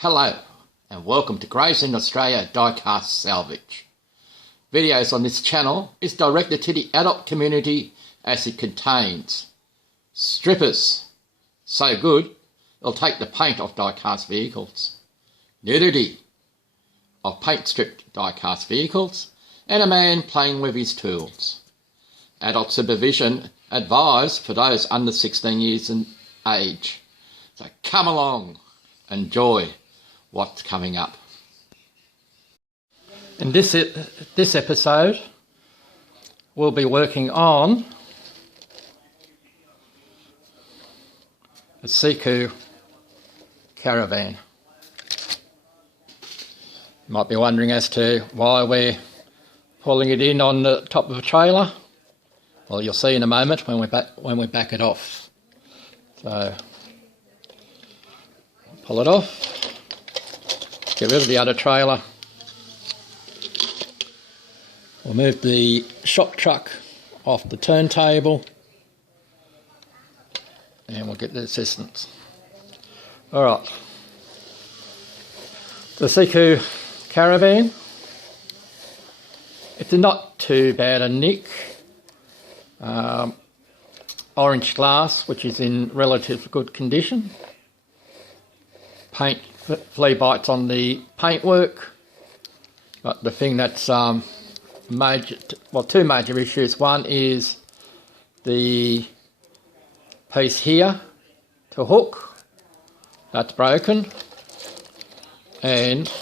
Hello and welcome to Graves in Australia Diecast Salvage. Videos on this channel is directed to the adult community as it contains strippers, so good it'll take the paint off diecast vehicles, nudity of paint stripped diecast vehicles, and a man playing with his tools. Adult supervision advised for those under 16 years in age. So come along, enjoy what's coming up. In this episode, we'll be working on a SIKU Caravan. You might be wondering as to why we're pulling it in on the top of a trailer. Well, you'll see in a moment when we back it off. So pull it off. Get rid of the other trailer. We'll move the shop truck off the turntable and we'll get the assistance. Alright, the SIKU Caravan, it's not too bad a nick. Orange glass, which is in relatively good condition. Paint, flea bites on the paintwork, but the thing that's two major issues. One is the piece here to hook, that's broken, and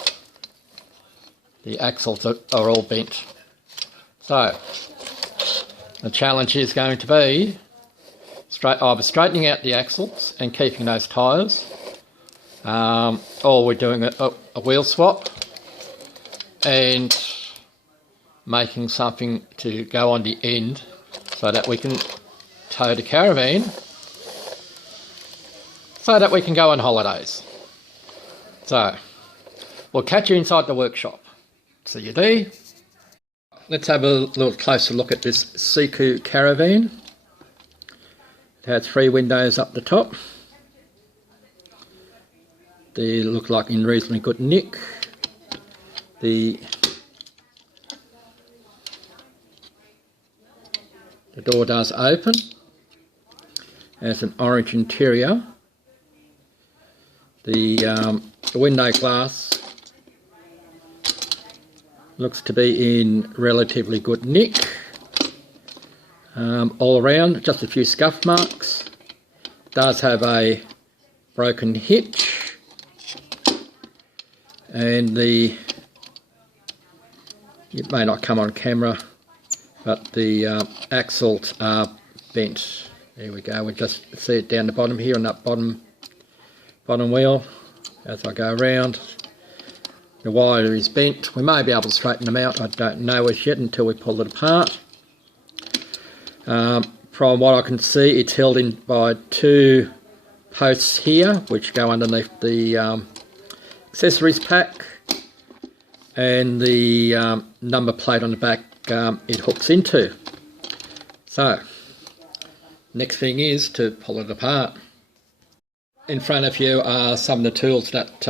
the axles are all bent. So the challenge is going to be either straightening out the axles and keeping those tyres, or we're doing a wheel swap and making something to go on the end so that we can tow the caravan so that we can go on holidays. So we'll catch you inside the workshop. See you there. Let's have a little closer look at this SIKU Caravan. It has 3 windows up the top. They look like in reasonably good nick. The door does open. It has an orange interior. The window glass looks to be in relatively good nick. All around, just a few scuff marks. Does have a broken hitch, and it may not come on camera, but the axles are bent. There we go, we just see it down the bottom here on that bottom wheel as I go around. The wire is bent. We may be able to straighten them out, I don't know as yet until we pull it apart. From what I can see, it's held in by 2 posts here, which go underneath the accessories pack, and the number plate on the back it hooks into. So, next thing is to pull it apart. In front of you are some of the tools that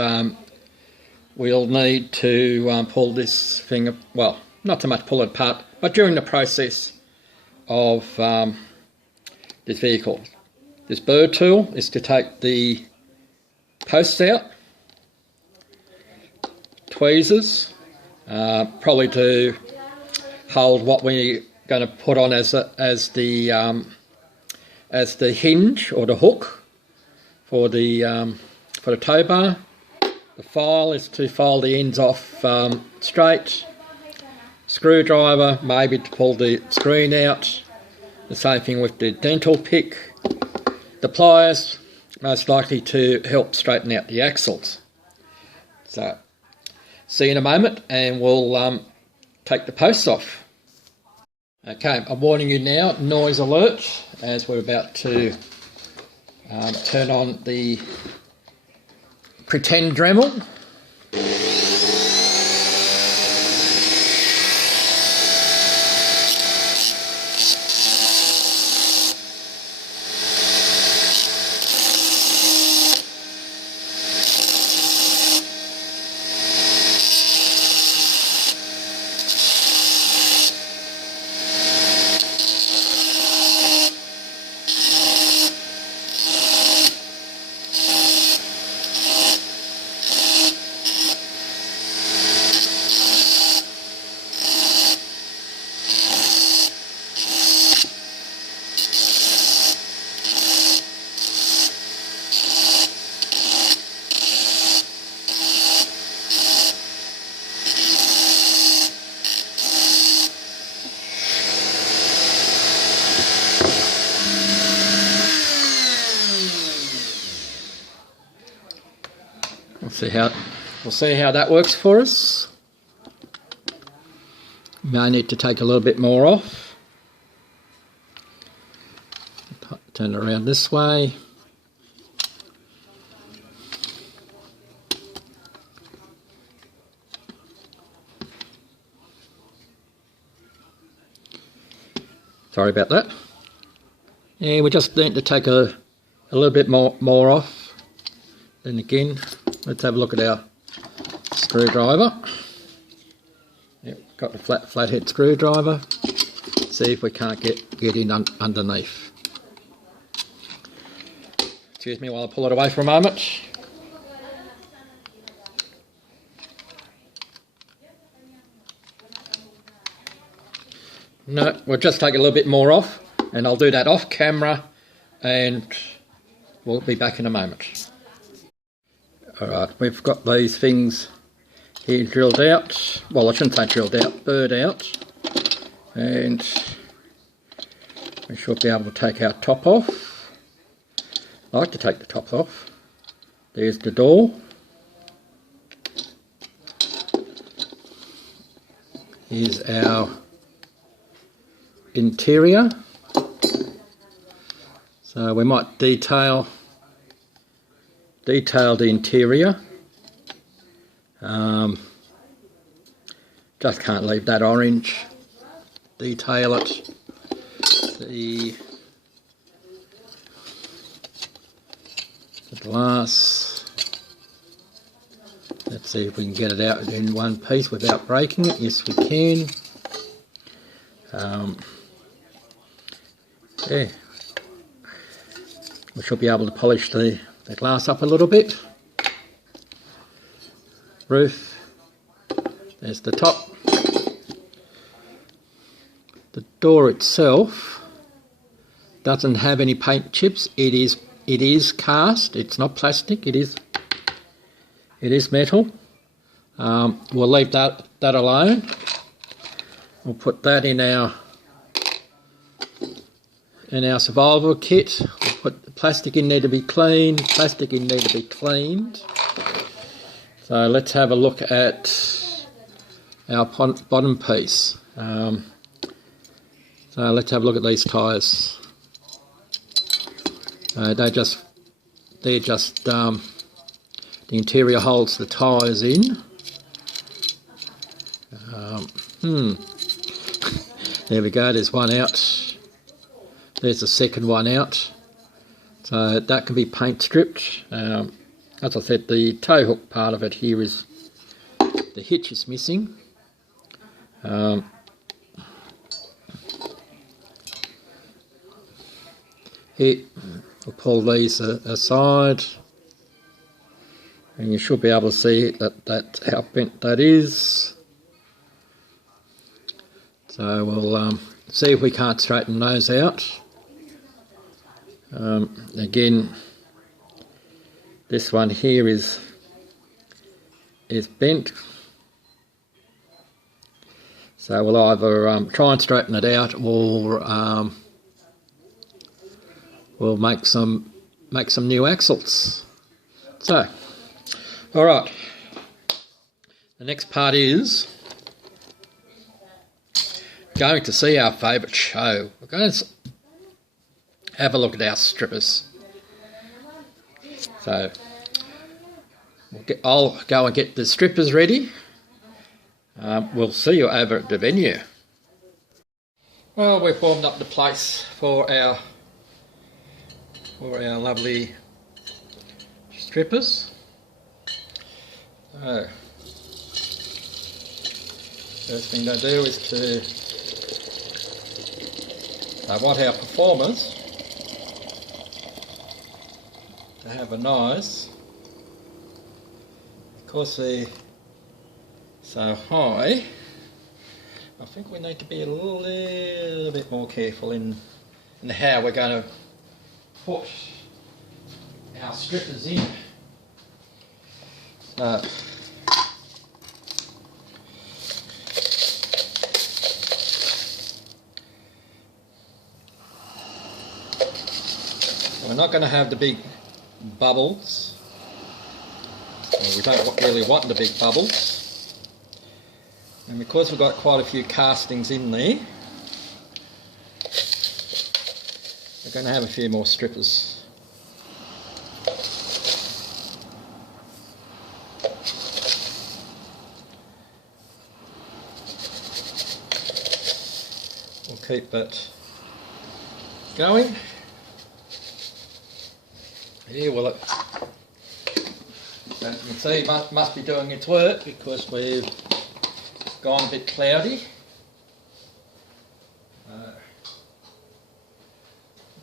we'll need to pull this thing, well, not so much pull it apart, but during the process of this vehicle. This bird tool is to take the posts out, tweezers, probably to hold what we're going to put on as the hinge or the hook for the tow bar. The file is to file the ends off straight. Screwdriver, maybe to pull the screen out. The same thing with the dental pick. The pliers, most likely to help straighten out the axles. So, see you in a moment and we'll take the posts off. Okay, I'm warning you now, noise alert, as we're about to turn on the pretend Dremel. We'll see how that works for us. May need to take a little bit more off. Turn it around this way. Sorry about that. Yeah, we just need to take a little bit more off. Then again, let's have a look at our screwdriver. Yep, got the flathead screwdriver. See if we can't get in underneath. Excuse me while I pull it away for a moment. No, we'll just take a little bit more off, and I'll do that off camera, and we'll be back in a moment. Alright, we've got these things here drilled out. Well, I shouldn't say drilled out, burred out. And we should be able to take our top off. I like to take the top off. There's the door. Here's our interior. So we might detail the interior. Just can't leave that orange. Detail it. The glass. Let's see if we can get it out in one piece without breaking it. Yes, we can. Yeah, we should be able to polish the glass up a little bit. Roof, there's the top. The door itself doesn't have any paint chips. It is cast. It's not plastic. It is metal. We'll leave that alone. We'll put that in our survival kit. We'll put the plastic in there to be cleaned. Plastic in there to be cleaned. So let's have a look at our bottom piece. So let's have a look at these tyres. They're just the interior holds the tyres in. There we go, there's one out. There's the second one out. So that can be paint stripped. As I said, the tow hook part of it here is, the hitch is missing. Here, we'll pull these aside, and you should be able to see that's how bent that is. So we'll see if we can't straighten those out. Again, this one here is bent. So we'll either try and straighten it out, or we'll make some new axles. So, all right. The next part is going to see our favourite show. We're going to have a look at our strippers. So I'll go and get the strippers ready. We'll see you over at the venue. Well, we've warmed up the place for our lovely strippers. So, first thing they do is I want our performers to have a nice, because they're so high, I think we need to be a little bit more careful in how we're going to put our strippers in. So, we're not going to have the big bubbles. Well, we don't really want the big bubbles. And because we've got quite a few castings in there, we're going to have a few more strippers. We'll keep that going. Yeah, well, as you can see, must be doing its work because we've gone a bit cloudy.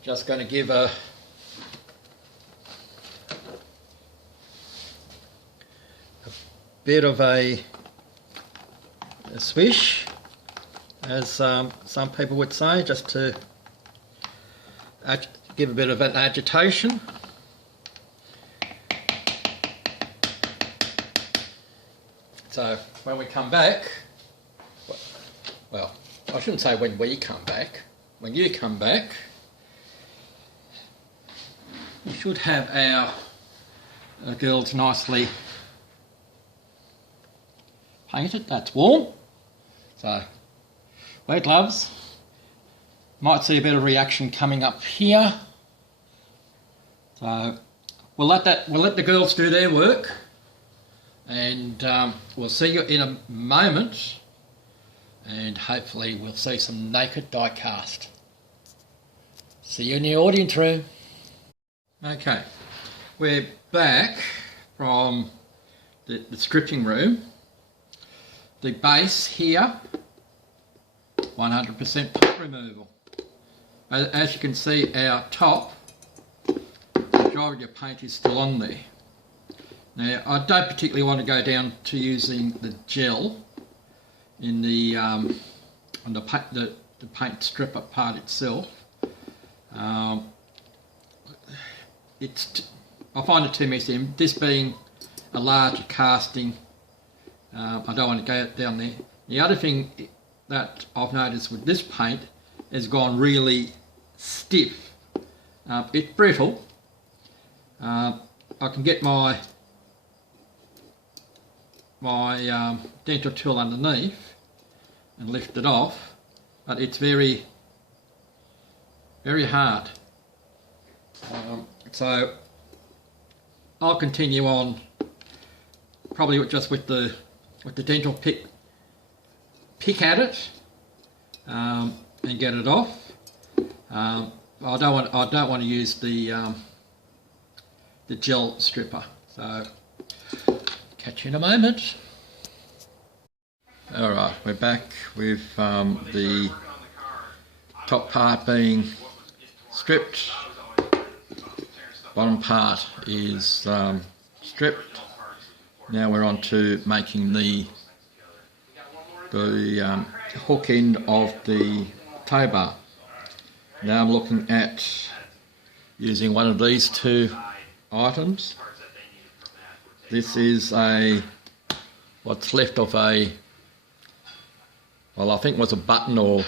Just going to give a bit of a swish, as some people would say, just to give a bit of an agitation. So when we come back, well, I shouldn't say when we come back, when you come back, you should have our girls nicely painted. That's warm. So wear gloves. Might see a bit of reaction coming up here. So we'll let the girls do their work, and we'll see you in a moment, and hopefully we'll see some naked die cast. See you in the audience room. Okay, we're back from the stripping room. The base here, 100% paint removal. As you can see, our top, the majority of paint is still on there. Now, I don't particularly want to go down to using the gel in the on the paint stripper part itself. I find it too messy. This being a larger casting, I don't want to go down there. The other thing that I've noticed with this paint has gone really stiff. It's brittle. I can get my dental tool underneath and lift it off, but it's very, very hard. So I'll continue on, probably just with the dental pick at it and get it off. I don't want to use the gel stripper. So catch you in a moment. All right, we're back with the top part being stripped. Bottom part is stripped. Now we're on to making the hook end of the tow bar. Now I'm looking at using one of these two items. This is what's left of a, well, I think it was a button or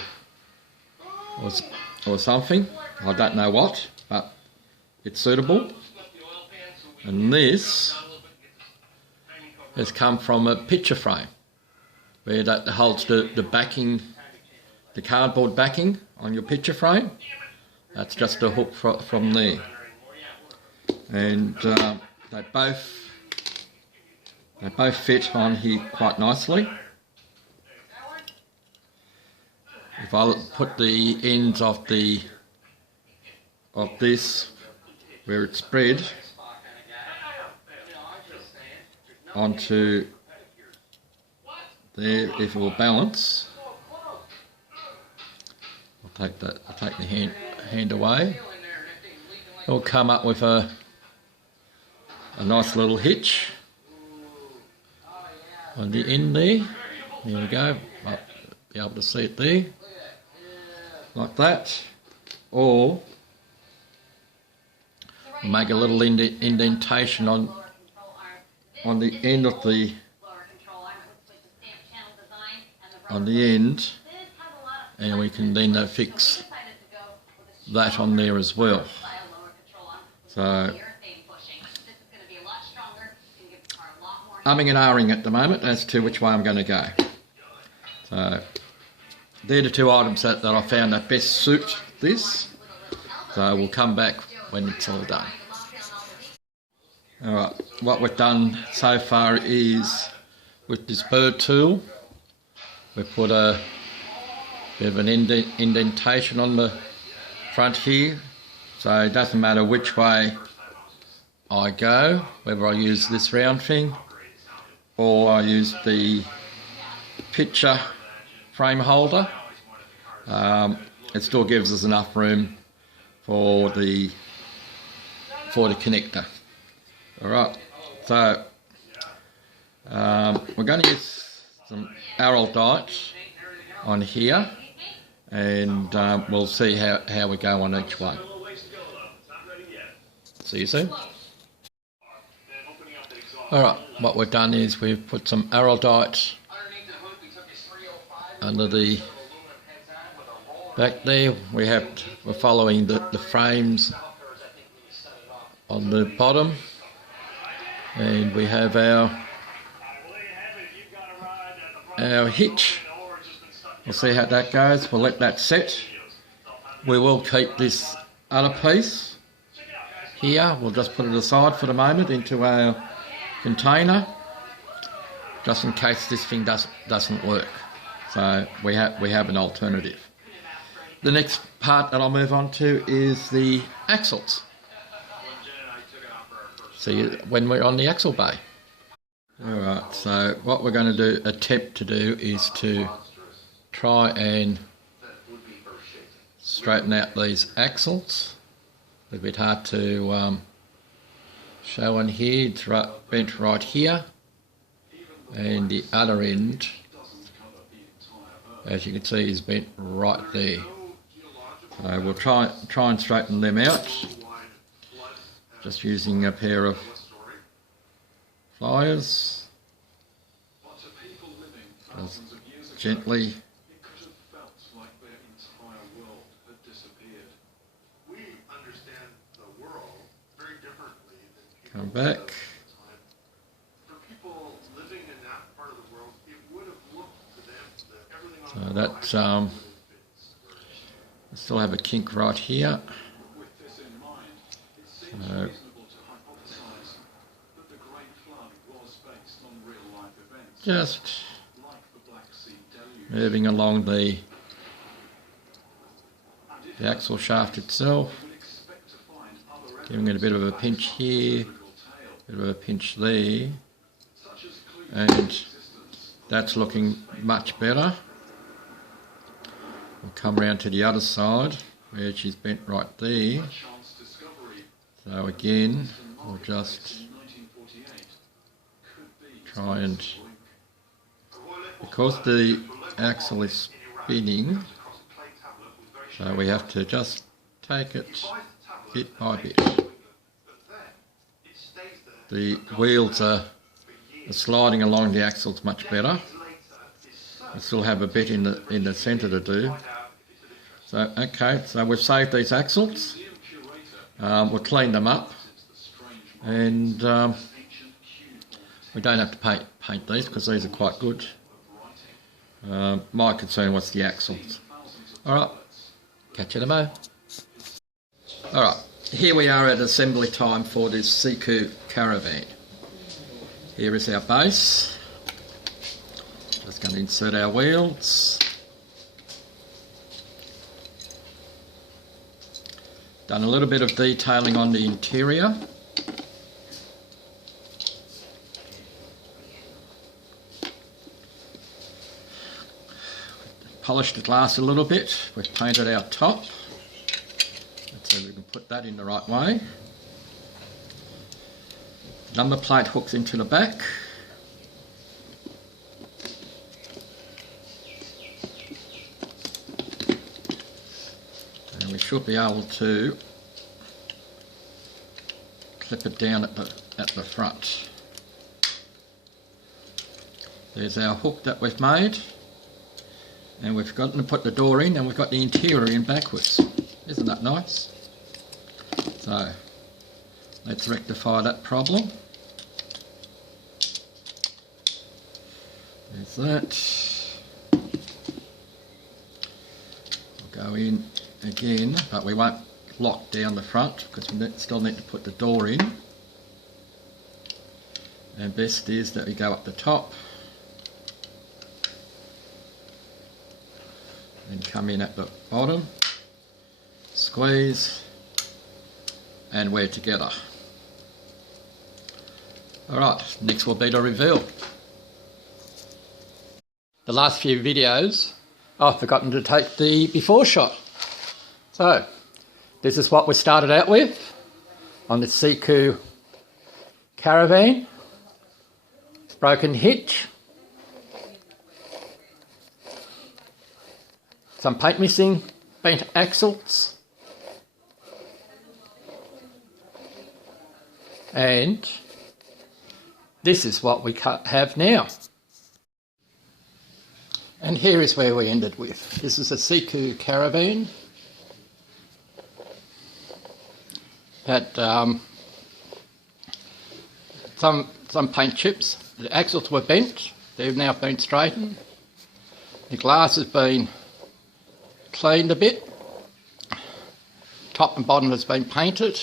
something. I don't know what, but it's suitable. And this has come from a picture frame, where that holds the backing, the cardboard backing on your picture frame. That's just a hook from there. And they both fit on here quite nicely. If I put the ends of this where it's spread onto there, if it will balance, I'll take the hand away. It'll come up with a nice little hitch on the end there. There we go. I'll be able to see it there, like that. Or make a little indentation on the end of on the end, and we can then fix that on there as well. umming and ahhing at the moment as to which way I'm going to go. So they're the two items that I found that best suit this. So we'll come back when it's all done. Alright, what we've done so far is with this bird tool, we've put a bit of an indentation on the front here, so it doesn't matter which way I go, whether I use this round thing or I use the picture frame holder. It still gives us enough room for the connector. Alright, so we're going to use some araldite on here, and we'll see how we go on each one. See you soon. Alright, what we've done is we've put some araldite under the back there. We're following the frames on the bottom, and we have our hitch. We'll see how that goes. We'll let that set. We will keep this other piece here. We'll just put it aside for the moment into our container, just in case this thing doesn't work. So we have an alternative. The next part that I'll move on to is the axles. See you when we're on the axle bay. Alright, so what we're going to attempt to do is to try and straighten out these axles. A bit hard to show on here. It's bent right here, and the other end, as you can see, is bent right there. So we'll try and straighten them out, just using a pair of pliers, just gently come back. So that's I still have a kink right here. So just moving along the axle shaft itself, giving it a bit of a pinch here, a bit of a pinch there, and that's looking much better. We'll come round to the other side where she's bent right there. So again, we'll just try and, because the axle is spinning, so we have to just take it bit by bit. The wheels are sliding along the axles much better. We still have a bit in the centre to do. So okay, so we've saved these axles. We'll clean them up, and we don't have to paint these because these are quite good. My concern was the axles. Alright, catch you in a mo. Alright, here we are at assembly time for this SIKU Caravan. Here is our base. Just going to insert our wheels. Done a little bit of detailing on the interior. Polished the glass a little bit. We've painted our top. Let's see if we can put that in the right way. Number plate hooks into the back. And we should be able to clip it down at the front. There's our hook that we've made. And we've got to put the door in, and we've got the interior in backwards. Isn't that nice? So let's rectify that problem. that. We'll go in again, but we won't lock down the front because we still need to put the door in. And best is that we go up the top and come in at the bottom, squeeze, and we're together. Alright, next will be to reveal. The last few videos I've forgotten to take the before shot. So this is what we started out with on the SIKU Caravan. Broken hitch, some paint missing, bent axles, and this is what we have now. And here is where we ended with. This is a SIKU Caravan. Had some paint chips. The axles were bent. They've now been straightened. The glass has been cleaned a bit. Top and bottom has been painted,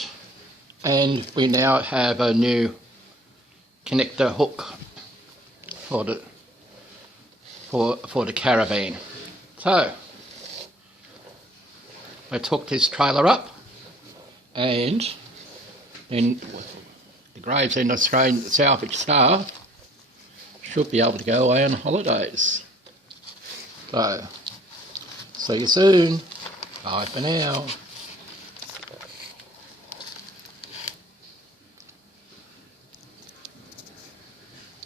and we now have a new connector hook for the caravan. So let's hook this trailer up, and then the Gravesend Australian salvage staff should be able to go away on holidays. So see you soon. Bye for now.